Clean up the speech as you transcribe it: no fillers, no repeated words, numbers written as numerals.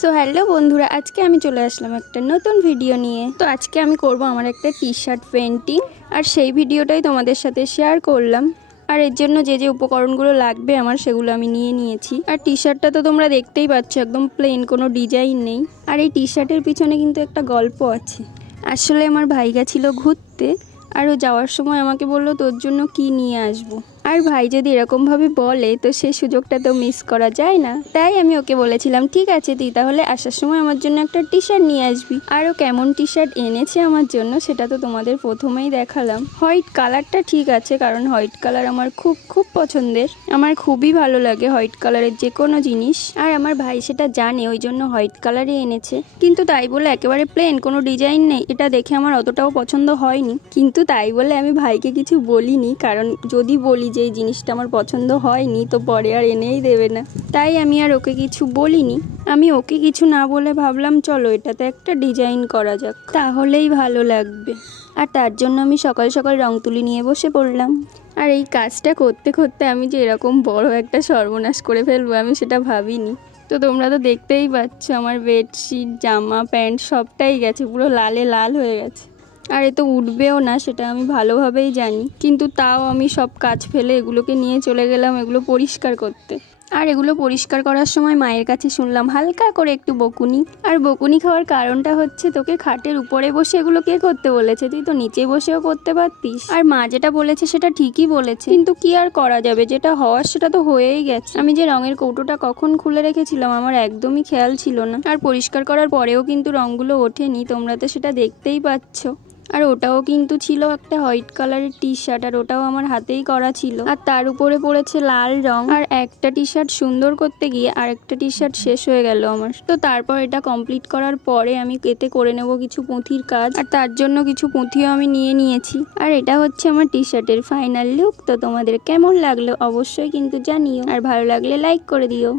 So hello বন্ধুরা, আজকে আমি চলে আসলাম একটা নতুন ভিডিও নিয়ে। তো আজকে আমি করব আমার একটা টি শার্ট পেন্টিং, আর সেই ভিডিওটাই তোমাদের সাথে শেয়ার করলাম। আর এর জন্য যে যে উপকরণগুলো লাগবে আমার, সেগুলো আমি নিয়ে নিয়েছি। আর টি শার্টটা তো তোমরা দেখতেই পাচ্ছ, একদম প্লেন, কোনো ডিজাইন নেই। আর এই টি শার্টের পিছনে কিন্তু একটা গল্প আছে। আসলে আমার ভাই গেছিল ঘুরতে, আর ও যাওয়ার সময় আমাকে বললো তোর জন্য কি নিয়ে আসবো। আর ভাই যদি এরকমভাবে বলে তো সেই সুযোগটা তো মিস করা যায় না। তাই আমি ওকে বলেছিলাম ঠিক আছে, তুই তাহলে আসার সময় আমার জন্য একটা টি শার্ট নিয়ে আসবি। আর ও কেমন টি শার্ট এনেছে আমার জন্য সেটা তো তোমাদের প্রথমেই দেখালাম। হোয়াইট কালারটা ঠিক আছে, কারণ হোয়াইট কালার আমার খুব খুব পছন্দের। আমার খুবই ভালো লাগে হোয়াইট কালারের যে কোনো জিনিস। আর আমার ভাই সেটা জানে, ওই জন্য হোয়াইট কালারই এনেছে। কিন্তু তাই বলে একেবারে প্লেন, কোনো ডিজাইন নেই, এটা দেখে আমার অতটাও পছন্দ হয়নি। কিন্তু তাই বলে আমি ভাইকে কিছু বলিনি, কারণ যদি বলি যে এই জিনিসটা আমার পছন্দ হয়নি তো পরে আর এনেই দেবে না। তাই আমি আর ওকে কিছু বলিনি। আমি ওকে কিছু না বলে ভাবলাম চলো এটাতে একটা ডিজাইন করা যাক, তাহলেই ভালো লাগবে। আর তার জন্য আমি সকাল সকাল রং তুলি নিয়ে বসে পড়লাম। আর এই কাজটা করতে করতে আমি যে এরকম বড় একটা সর্বনাশ করে ফেলবো আমি সেটা ভাবিনি। তো তোমরা তো দেখতেই পাচ্ছ, আমার বেডশিট, জামা, প্যান্ট সবটাই গেছে, পুরো লালে লাল হয়ে গেছে। আর এ তো উঠবেও না, সেটা আমি ভালোভাবেই জানি। কিন্তু তাও আমি সব কাজ ফেলে এগুলোকে নিয়ে চলে গেলাম এগুলো পরিষ্কার করতে। আর এগুলো পরিষ্কার করার সময় মায়ের কাছে শুনলাম হালকা করে একটু বকুনি। আর বকুনি খাওয়ার কারণটা হচ্ছে, তোকে খাটের উপরে বসে এগুলো কে করতে বলেছে, তুই তো নিচে বসেও করতে পারতিস। আর মা যেটা বলেছে সেটা ঠিকই বলেছে, কিন্তু কি আর করা যাবে, যেটা হওয়ার সেটা তো হয়েই গেছে। আমি যে রঙের কৌটোটা কখন খুলে রেখেছিলাম আমার একদমই খেয়াল ছিল না। আর পরিষ্কার করার পরেও কিন্তু রঙগুলো ওঠেনি, তোমরা তো সেটা দেখতেই পাচ্ছ। আর ওটাও কিন্তু ছিল একটা হোয়াইট কালারের টি শার্ট, আর ওটাও আমার হাতেই করা ছিল। আর তার উপরে পড়েছে লাল রং। আর একটা টি শার্ট সুন্দর করতে গিয়ে আর একটা টি শার্ট শেষ হয়ে গেল আমার। তো তারপর এটা কমপ্লিট করার পরে আমি এতে করে নেব কিছু পুঁথির কাজ, আর তার জন্য কিছু পুঁথিও আমি নিয়ে নিয়েছি। আর এটা হচ্ছে আমার টি শার্টের ফাইনাল লুক। তো তোমাদের কেমন লাগলো অবশ্যই কিন্তু জানিও, আর ভালো লাগলে লাইক করে দিও।